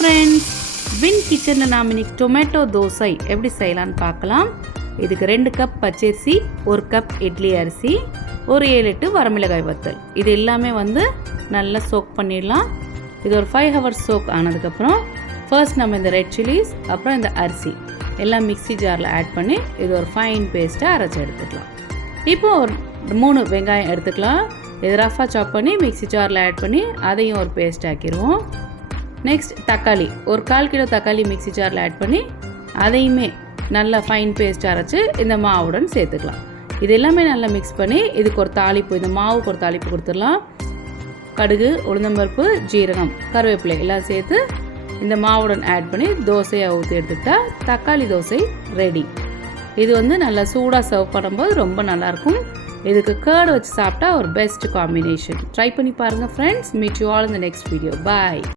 Friends, win கிச்சனில் நாம் இன்னைக்கு டொமேட்டோ தோசை எப்படி செய்யலான்னு பார்க்கலாம். இதுக்கு 2 கப் பச்சரிசி, 1 கப் இட்லி அரிசி, ஒரு 7-8 வரமிளகாய் வத்தல், இது எல்லாமே நல்லா சோக் பண்ணிடலாம். இது ஒரு 5 ஹவர்ஸ் சோக் ஆனதுக்கப்புறம் ஃபர்ஸ்ட் நம்ம இந்த ரெட் சில்லிஸ் அப்புறம் இந்த அரிசி எல்லாம் மிக்ஸி ஜாரில் ஆட் பண்ணி இது ஒரு ஃபைன் பேஸ்ட்டாக அரைச்சி எடுத்துக்கலாம். இப்போது ஒரு 3 வெங்காயம் எடுத்துக்கலாம். இது ரஃபாக சாப் பண்ணி மிக்ஸி ஜாரில் ஆட் பண்ணி அதையும் ஒரு பேஸ்ட் ஆக்கிடுவோம். நெக்ஸ்ட் தக்காளி, ஒரு 1/4 கிலோ தக்காளி மிக்ஸி ஜாரில் ஆட் பண்ணி அதையுமே நல்லா ஃபைன் பேஸ்ட் அரைச்சி இந்த மாவுடன் சேர்த்துக்கலாம். இது எல்லாமே நல்லா மிக்ஸ் பண்ணி இதுக்கு ஒரு தாளிப்பு, இந்த மாவுக்கு ஒரு தாளிப்பு கொடுத்துடலாம். கடுகு, உளுந்தம்பருப்பு, ஜீரகம், கருவேப்பிலை எல்லாம் சேர்த்து இந்த மாவுடன் ஆட் பண்ணி தோசையை ஊற்றி எடுத்துக்கிட்டா தக்காளி தோசை ரெடி. இது நல்லா சூடாக சர்வ் பண்ணும்போது ரொம்ப நல்லாயிருக்கும். இதுக்கு கர்டு வச்சு சாப்பிட்டா ஒரு பெஸ்ட் காம்பினேஷன். ட்ரை பண்ணி பாருங்கள் friends. Meet you all in the next video. Bye.